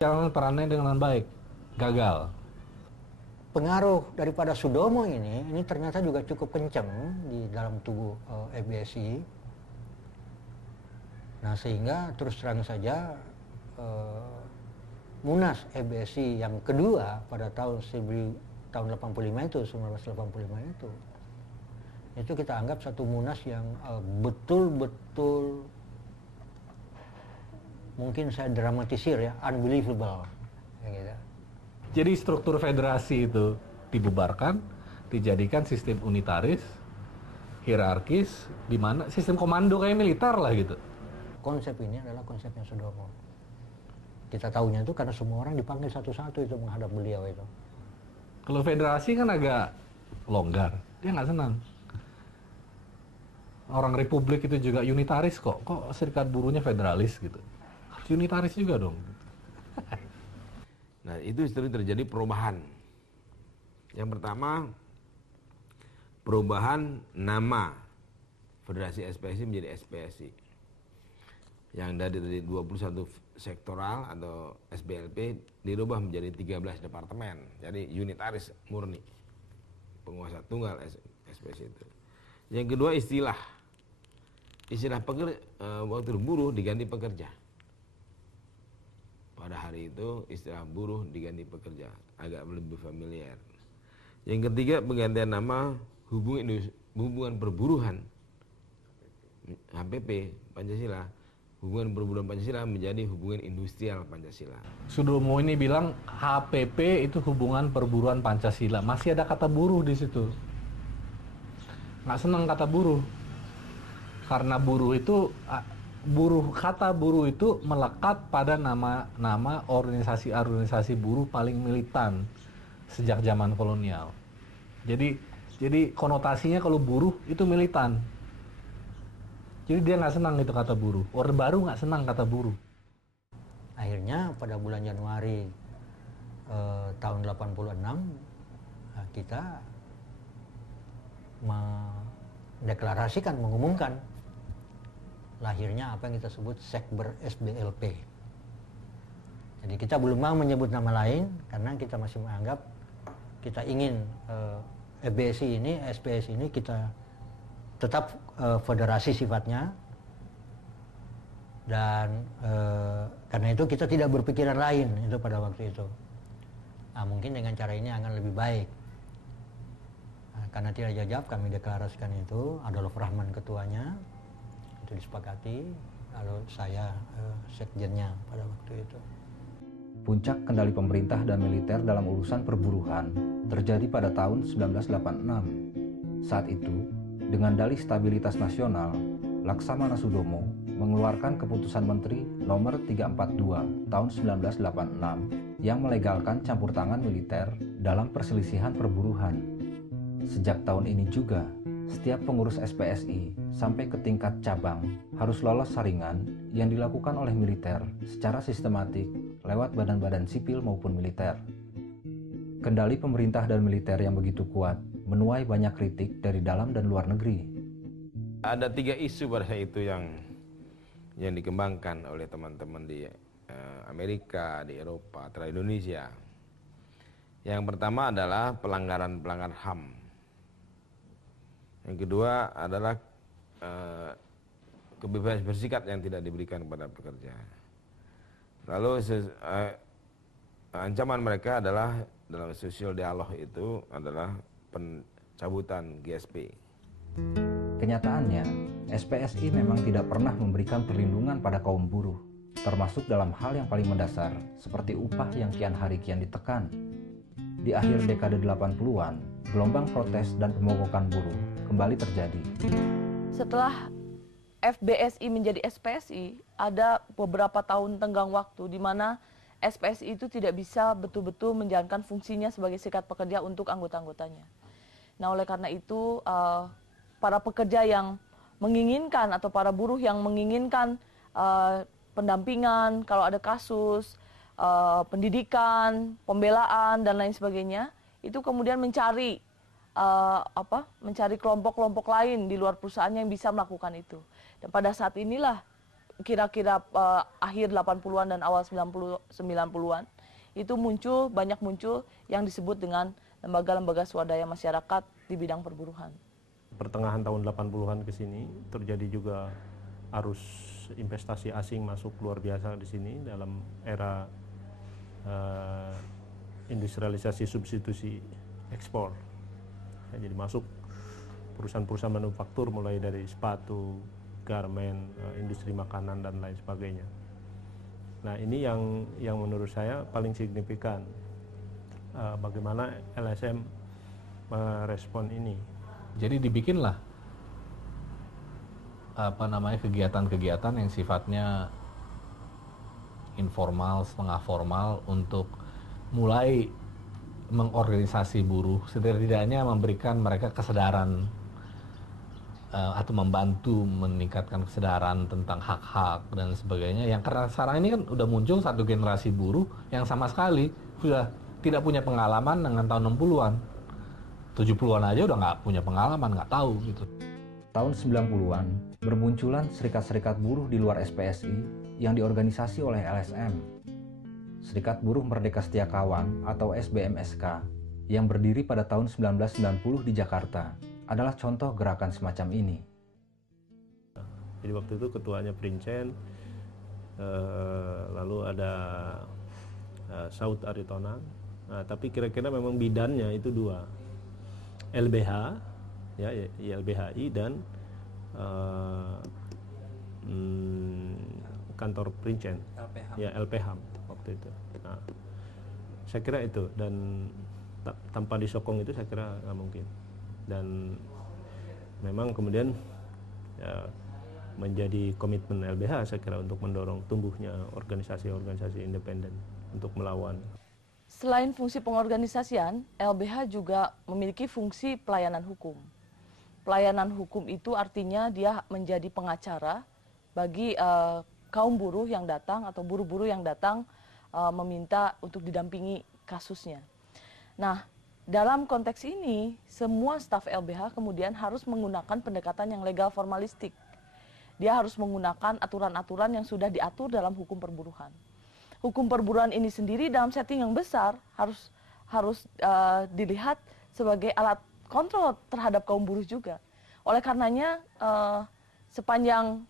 Yang perannya dengan baik, gagal. Pengaruh daripada Sudomo ini ternyata juga cukup kencang di dalam tubuh FBSI. Nah, sehingga terus terang saja Munas FBSI yang kedua pada tahun 1985 itu kita anggap satu munas yang betul-betul, mungkin saya dramatisir ya, unbelievable ya gitu. Jadi struktur federasi itu dibubarkan, dijadikan sistem unitaris, hierarkis, di mana sistem komando kayak militer lah gitu. Konsep ini adalah konsepnya Sudomo. Kita tahunya itu karena semua orang dipanggil satu-satu itu menghadap beliau itu. Kalau federasi kan agak longgar, dia nggak senang. Orang republik itu juga unitaris kok serikat buruhnya federalis gitu. Harus unitaris juga dong. Nah, itu sering terjadi perubahan. Yang pertama, perubahan nama Federasi SPSI menjadi SPSI. Yang dari 21 sektoral atau SBLP dirubah menjadi 13 departemen. Jadi unitaris murni. Penguasa tunggal SPSI itu. Yang kedua, istilah waktu buruh diganti pekerja. Pada hari itu istilah buruh diganti pekerja, agak lebih familiar. Yang ketiga, penggantian nama hubungan perburuhan HPP Pancasila, hubungan perburuhan Pancasila menjadi hubungan industrial Pancasila. Sudomo ini bilang HPP itu hubungan perburuan Pancasila. Masih ada kata buruh di situ. Nggak senang kata buruh. Karena kata buruh itu melekat pada nama organisasi buruh paling militan sejak zaman kolonial. Jadi konotasinya kalau buruh itu militan. Jadi dia nggak senang itu kata buruh. Orde Baru nggak senang kata buruh. Akhirnya pada bulan Januari tahun 86 kita mendeklarasikan, mengumumkan lahirnya apa yang kita sebut Sekber SBLP. Jadi kita belum mau menyebut nama lain karena kita masih menganggap kita ingin SPS ini kita tetap federasi sifatnya, dan karena itu kita tidak berpikiran lain itu pada waktu itu. Nah, mungkin dengan cara ini akan lebih baik. Nah, karena tidak jawab kami deklarasikan itu, Adolf Rahman ketuanya, itu disepakati, lalu saya sekjennya pada waktu itu. Puncak kendali pemerintah dan militer dalam urusan perburuhan terjadi pada tahun 1986. Saat itu, dengan dalih stabilitas nasional, Laksamana Sudomo mengeluarkan keputusan Menteri Nomor 342 tahun 1986 yang melegalkan campur tangan militer dalam perselisihan perburuhan. Sejak tahun ini juga, setiap pengurus SPSI sampai ke tingkat cabang harus lolos saringan yang dilakukan oleh militer secara sistematik lewat badan-badan sipil maupun militer. Kendali pemerintah dan militer yang begitu kuat menuai banyak kritik dari dalam dan luar negeri. Ada 3 isu pada saat itu yang dikembangkan oleh teman-teman di Amerika, di Eropa, terhadap Indonesia. Yang pertama adalah pelanggaran HAM. Yang kedua adalah kebebasan bersikap yang tidak diberikan kepada pekerja. Lalu ancaman mereka adalah dalam social dialog itu adalah pencabutan GSP. Kenyataannya, SPSI memang tidak pernah memberikan perlindungan pada kaum buruh, termasuk dalam hal yang paling mendasar, seperti upah yang kian hari kian ditekan. Di akhir dekade 80-an, gelombang protes dan pemogokan buruh kembali terjadi. Setelah FBSI menjadi SPSI, ada beberapa tahun tenggang waktu di mana SPSI itu tidak bisa betul-betul menjalankan fungsinya sebagai serikat pekerja untuk anggota-anggotanya. Nah, oleh karena itu, para pekerja yang menginginkan atau para buruh yang menginginkan pendampingan kalau ada kasus, pendidikan, pembelaan dan lain sebagainya, itu kemudian mencari kelompok-kelompok lain di luar perusahaan yang bisa melakukan itu. Dan pada saat inilah kira-kira akhir 80-an dan awal 90-an itu banyak muncul yang disebut dengan lembaga-lembaga swadaya masyarakat di bidang perburuhan. Pertengahan tahun 80-an ke sini terjadi juga arus investasi asing masuk luar biasa di sini dalam era industrialisasi substitusi ekspor. Ya, jadi masuk perusahaan-perusahaan manufaktur mulai dari sepatu, garmen, industri makanan dan lain sebagainya. Nah, ini yang menurut saya paling signifikan, bagaimana LSM merespon ini. Jadi dibikinlah kegiatan-kegiatan yang sifatnya informal, setengah formal untuk mulai mengorganisasi buruh, setidaknya memberikan mereka kesadaran atau membantu meningkatkan kesadaran tentang hak-hak dan sebagainya. Yang karena sekarang ini kan udah muncul satu generasi buruh yang sama sekali sudah tidak punya pengalaman dengan tahun 60-an. 70-an aja udah nggak punya pengalaman, nggak tahu gitu. Tahun 90-an, bermunculan serikat-serikat buruh di luar SPSI yang diorganisasi oleh LSM. Serikat Buruh Merdeka Setia Kawan atau SBMSK yang berdiri pada tahun 1990 di Jakarta adalah contoh gerakan semacam ini. Jadi waktu itu ketuanya Princen, lalu ada Saud Aritonang. Nah, tapi kira-kira memang bidannya itu dua, LBH, ya YLBHI dan kantor Princen, ya LPH waktu itu. Nah, saya kira itu, dan tanpa disokong itu saya kira nggak mungkin. Dan memang kemudian ya, menjadi komitmen LBH saya kira untuk mendorong tumbuhnya organisasi-organisasi independen untuk melawan. Selain fungsi pengorganisasian, LBH juga memiliki fungsi pelayanan hukum. Pelayanan hukum itu artinya dia menjadi pengacara bagi kaum buruh yang datang atau buruh-buruh yang datang meminta untuk didampingi kasusnya. Nah, dalam konteks ini, semua staf LBH kemudian harus menggunakan pendekatan yang legal formalistik. Dia harus menggunakan aturan-aturan yang sudah diatur dalam hukum perburuhan. Hukum perburuhan ini sendiri dalam setting yang besar harus dilihat sebagai alat kontrol terhadap kaum buruh juga. Oleh karenanya, sepanjang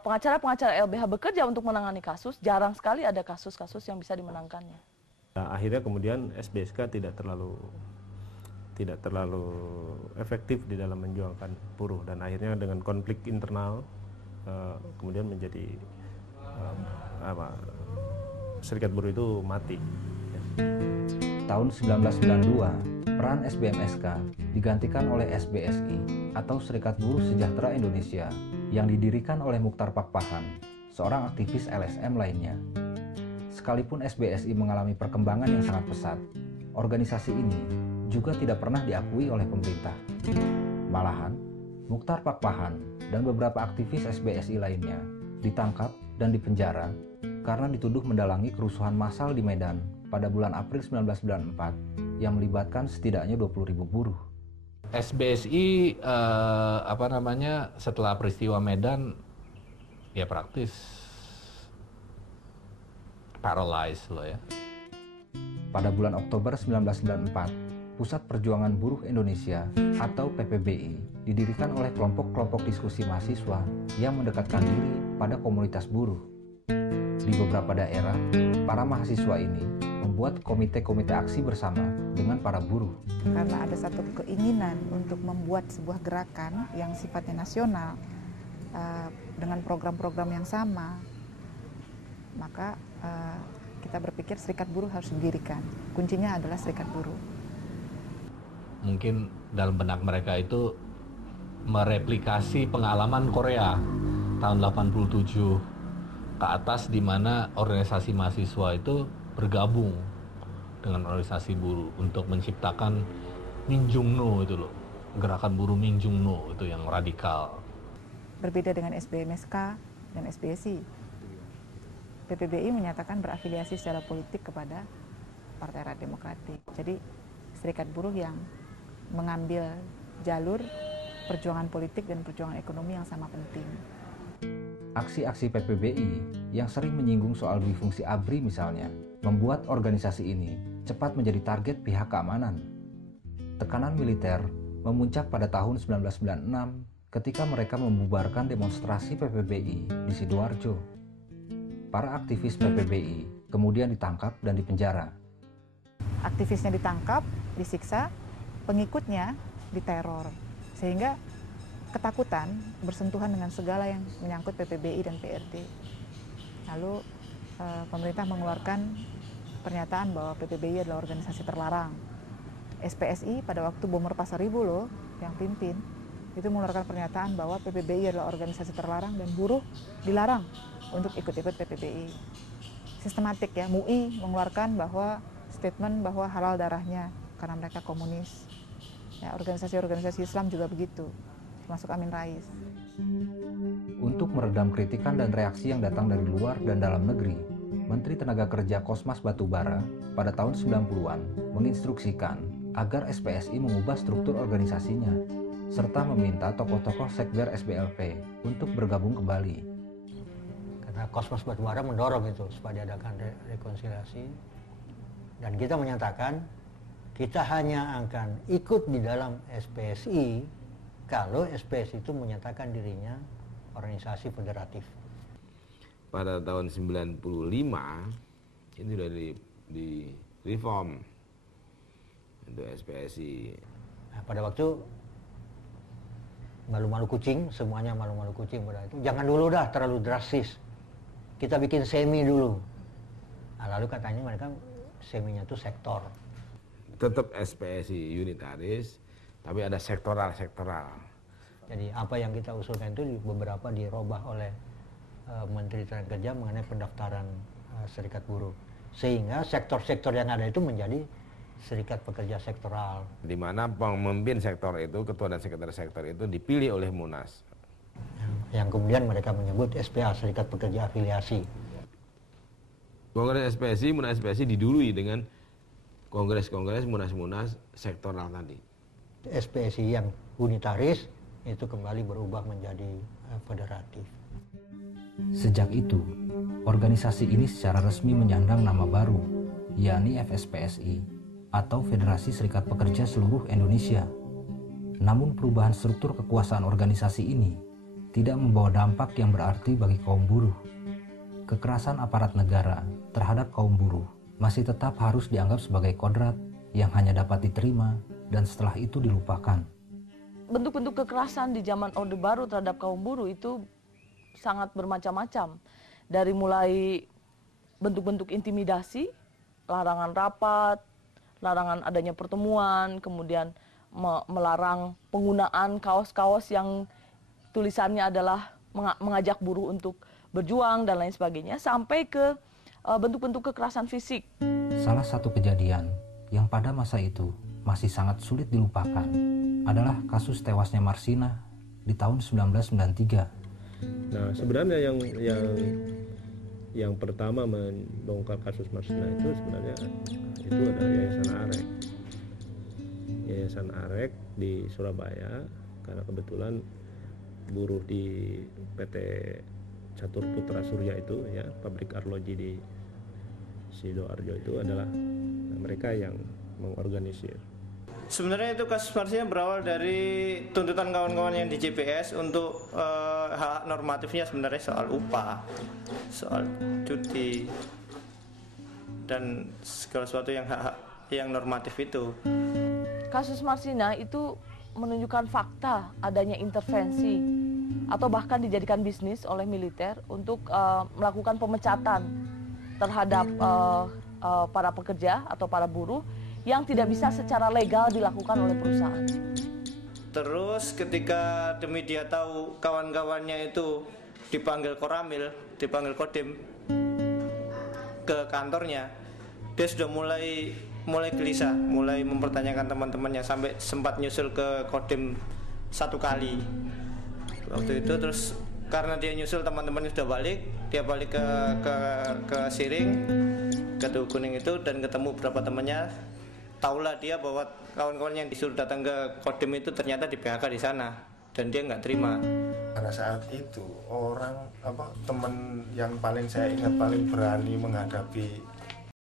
pengacara-pengacara LBH bekerja untuk menangani kasus, jarang sekali ada kasus-kasus yang bisa dimenangkannya. Nah, akhirnya kemudian SBSK tidak terlalu efektif di dalam menjuangkan buruh, dan akhirnya dengan konflik internal kemudian menjadi serikat buruh itu mati. Tahun 1992, peran SBMSK digantikan oleh SBSI atau Serikat Buruh Sejahtera Indonesia yang didirikan oleh Muchtar Pakpahan, seorang aktivis LSM lainnya. Sekalipun SBSI mengalami perkembangan yang sangat pesat, organisasi ini juga tidak pernah diakui oleh pemerintah. Malahan, Muchtar Pakpahan dan beberapa aktivis SBSI lainnya ditangkap dan dipenjara karena dituduh mendalangi kerusuhan massal di Medan pada bulan April 1994 yang melibatkan setidaknya 20.000 buruh. SBSI setelah peristiwa Medan ya praktis paralyzed loh ya. Pada bulan Oktober 1994, Pusat Perjuangan Buruh Indonesia atau PPBI didirikan oleh kelompok-kelompok diskusi mahasiswa yang mendekatkan diri pada komunitas buruh. Di beberapa daerah, para mahasiswa ini membuat komite-komite aksi bersama dengan para buruh. Karena ada satu keinginan untuk membuat sebuah gerakan yang sifatnya nasional dengan program-program yang sama, maka kita berpikir serikat buruh harus didirikan. Kuncinya adalah serikat buruh. Mungkin dalam benak mereka itu mereplikasi pengalaman Korea tahun 87 ke atas, di mana organisasi mahasiswa itu bergabung dengan organisasi buruh untuk menciptakan Minjungno itu loh, gerakan buruh Minjungno itu yang radikal. Berbeda dengan SBMSK dan SBSI. PPBI menyatakan berafiliasi secara politik kepada Partai Rakyat Demokratik. Jadi serikat buruh yang mengambil jalur perjuangan politik dan perjuangan ekonomi yang sama penting. Aksi-aksi PPBI yang sering menyinggung soal difungsi ABRI misalnya, membuat organisasi ini cepat menjadi target pihak keamanan. Tekanan militer memuncak pada tahun 1996 ketika mereka membubarkan demonstrasi PPBI di Sidoarjo. Para aktivis PPBI kemudian ditangkap dan dipenjara. Aktivisnya ditangkap, disiksa, pengikutnya diteror, sehingga ketakutan bersentuhan dengan segala yang menyangkut PPBI dan PRD. Lalu pemerintah mengeluarkan pernyataan bahwa PPBI adalah organisasi terlarang. SPSI pada waktu bom Pasaribu loh yang pimpin itu mengeluarkan pernyataan bahwa PPBI adalah organisasi terlarang dan buruh dilarang untuk ikut-ikut PPBI. Sistematik ya, MUI mengeluarkan bahwa statement bahwa halal darahnya karena mereka komunis. Ya, organisasi-organisasi Islam juga begitu, termasuk Amin Rais. Untuk meredam kritikan dan reaksi yang datang dari luar dan dalam negeri, Menteri Tenaga Kerja Kosmas Batubara pada tahun 90-an menginstruksikan agar SPSI mengubah struktur organisasinya, serta meminta tokoh-tokoh sekber SBLP untuk bergabung kembali. Karena Kosmas Batubara mendorong itu supaya diadakan rekonsiliasi, dan kita menyatakan kita hanya akan ikut di dalam SPSI kalau SPSI itu menyatakan dirinya organisasi federatif. Pada tahun 95 ini sudah di reform untuk SPSI. Nah, pada waktu malu-malu kucing, semuanya malu-malu kucing pada itu. Jangan dulu dah terlalu drastis. Kita bikin semi dulu. Nah, lalu katanya mereka seminya itu sektor. Tetap SPSI unitaris, tapi ada sektoral. Jadi apa yang kita usulkan itu beberapa dirubah oleh Menteri Tenaga Kerja mengenai pendaftaran serikat buruh. Sehingga sektor-sektor yang ada itu menjadi serikat pekerja sektoral. Di mana pemimpin sektor itu, ketua dan sekretaris sektor itu dipilih oleh Munas. Yang kemudian mereka menyebut SPA, Serikat Pekerja Afiliasi. Kongres SPSI, Munas SPSI didului dengan kongres-kongres, munas-munas sektoral tadi. SPSI yang unitaris itu kembali berubah menjadi federatif. Sejak itu, organisasi ini secara resmi menyandang nama baru, yakni FSPSI, atau Federasi Serikat Pekerja Seluruh Indonesia. Namun perubahan struktur kekuasaan organisasi ini tidak membawa dampak yang berarti bagi kaum buruh. Kekerasan aparat negara terhadap kaum buruh masih tetap harus dianggap sebagai kodrat yang hanya dapat diterima dan setelah itu dilupakan. Bentuk-bentuk kekerasan di zaman Orde Baru terhadap kaum buruh itu sangat bermacam-macam. Dari mulai bentuk-bentuk intimidasi, larangan rapat, larangan adanya pertemuan, kemudian melarang penggunaan kaos-kaos yang tulisannya adalah mengajak buruh untuk berjuang dan lain sebagainya, sampai ke bentuk-bentuk kekerasan fisik. Salah satu kejadian yang pada masa itu masih sangat sulit dilupakan adalah kasus tewasnya Marsina di tahun 1993. Nah, sebenarnya yang pertama membongkar kasus Marsina itu sebenarnya itu adalah Yayasan Arek. Yayasan Arek di Surabaya, karena kebetulan buruh di PT Catur Putra Surya itu ya, pabrik arloji di Sidoarjo itu adalah mereka yang mengorganisir. Sebenarnya itu kasus Marsina berawal dari tuntutan kawan-kawan yang di JPS untuk hak normatifnya sebenarnya soal upah, soal cuti, dan segala sesuatu yang hak yang normatif itu. Kasus Marsina itu menunjukkan fakta adanya intervensi atau bahkan dijadikan bisnis oleh militer untuk melakukan pemecatan terhadap para pekerja atau para buruh yang tidak bisa secara legal dilakukan oleh perusahaan. Terus ketika demi dia tahu kawan-kawannya itu dipanggil Koramil, dipanggil Kodim ke kantornya, dia sudah mulai gelisah, mulai mempertanyakan teman-temannya, sampai sempat nyusul ke Kodim 1 kali. Waktu itu terus karena dia nyusul, teman-temannya sudah balik, dia balik ke Siring, ke Tugu Kuning itu, dan ketemu beberapa temannya. Taulah dia bahwa kawan-kawan yang disuruh datang ke Kodim itu ternyata di PHK di sana, dan dia nggak terima. pada saat itu teman yang paling saya ingat paling berani menghadapi